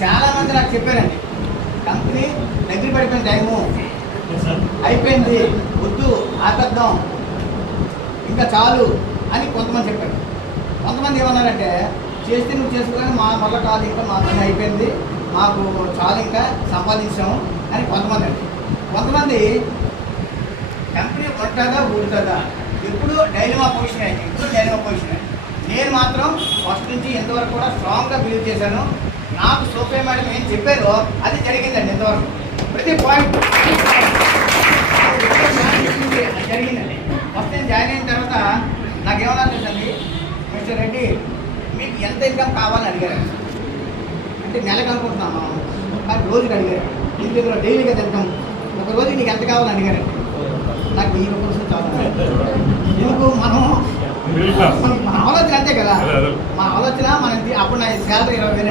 చాలామంది నాకు చెప్పారండి, కంపెనీ దగ్గర పడిపోయిన టైము అయిపోయింది, వద్దు ఆపేద్దాం ఇంకా చాలు అని కొంతమంది చెప్పారు. కొంతమంది ఏమన్నారంటే, చేస్తే నువ్వు చేసుకుని మా వల్ల కాదు, ఇంకా మా పని అయిపోయింది, మాకు చాలా ఇంకా సంపాదించాము అని కొంతమంది అండి. కొంతమంది కంపెనీ ఉంటుందా ఊరుతుందా, ఎప్పుడు డైలమా పొజిషన్ అయింది, ఎప్పుడు డైలమా పొజిషన్ అయింది. నేను మాత్రం ఫస్ట్ నుంచి ఇంతవరకు కూడా స్ట్రాంగ్గా బిలీవ్ చేశాను. నాకు సోఫియా మేడం ఏం చెప్పారో అది జరిగిందండి. ఇంతవరకు ప్రతి పాయింట్ అది జరిగిందండి. ఫస్ట్ నేను జాయిన్ అయిన తర్వాత నాకేమన్నా తెలుసండి, మిస్టర్ రెడ్డి మీకు ఎంత ఇన్కమ్ కావాలని అడిగారు. అంటే నెలకు అనుకుంటున్నాను, కానీ రోజుకి అడిగారు. ఇందులో డైలీగా తింటాం, ఒక రోజుకి నీకు ఎంత కావాలని అడిగారు. నాకు 1000 రూపాయలు చాలా. ఎందుకు మన ఆలోచన అంతే కదా, మన ఆలోచన మన అప్పుడు నా శాలరీ 20,000